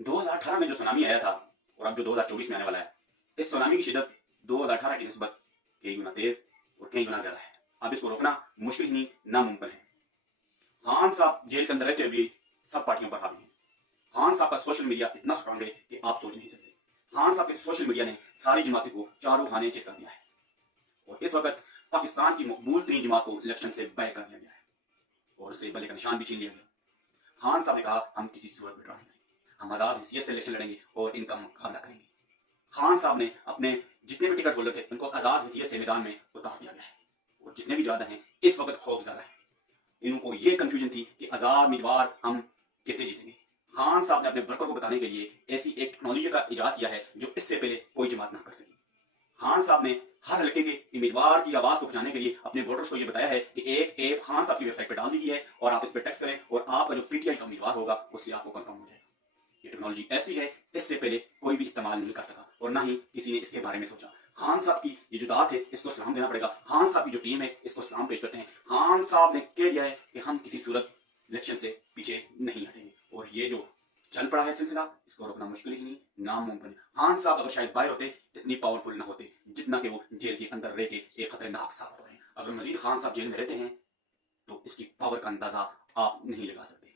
2018 में जो सुनामी आया था और अब जो 2024 में आने वाला है, इस सुनामी की शिद्दत 2018 की निस्बत कई गुना तेज और कई गुना ज्यादा है। अब इसको रोकना मुश्किल ही नहीं, नामुमकिन है। खान साहब जेल के अंदर रहते हुए भी सब पार्टियों पर हावी हैं। खान साहब का सोशल मीडिया इतना स्ट्रांग है कि आप सोच नहीं सकते। खान साहब के सोशल मीडिया ने सारी जमातों को चारों खाने चित कर दिया है और इस वक्त पाकिस्तान की मकबूल तरीन जमात को इलेक्शन से बैक कर दिया गया है और उससे बल्ले का निशान भी छीन लिया गया। खान साहब ने कहा, हम किसी सूरत में ड्रा नहीं करेंगे, हम आजाद हैसियत से इलेक्शन लड़ेंगे और इनका मुकाबला करेंगे। खान साहब ने अपने जितने भी टिकट होल्डर थे उनको आजाद हैसियत से मैदान में उतार दिया गया है और जितने भी ज्यादा हैं इस वक्त खौफ ज्यादा है। इनको ये कंफ्यूजन थी कि आजाद उम्मीदवार हम कैसे जीतेंगे। खान साहब ने अपने वर्कर को बताने के लिए ऐसी एक टेक्नोलॉजी का इजाद किया है जो इससे पहले कोई जमात ना कर सकी। खान साहब ने हर हल्के के उम्मीदवार की आवाज को पहुंचाने के लिए अपने वोटर्स को यह बताया है कि एक ऐप खान साहब की वेबसाइट पर डाल दी गई है और आप इस पर टेक्स्ट करें और आपका जो पीटीआई का उम्मीदवार होगा उससे आपको कंफर्म हो जाएगा। ये टेक्नोलॉजी ऐसी है, इससे पहले कोई भी इस्तेमाल नहीं कर सका और ना ही किसी ने इसके बारे में सोचा। खान साहब की ये जो दात है इसको सलाम देना पड़ेगा। खान साहब की जो टीम है इसको सलाम पेश करते हैं। खान साहब ने कह दिया है कि हम किसी सूरत इलेक्शन से पीछे नहीं हटेंगे और ये जो चल पड़ा है सिलसिला, इसको रोकना मुश्किल ही नहीं, नामुमकिन। खान साहब अगर शायद बाहर होते इतनी पावरफुल ना होते जितना कि वो जेल के अंदर रह के एक खतरनाक साबित हो रहे हैं। अगर मजीद खान साहब जेल में रहते हैं तो इसकी पावर का अंदाजा आप नहीं लगा सकते।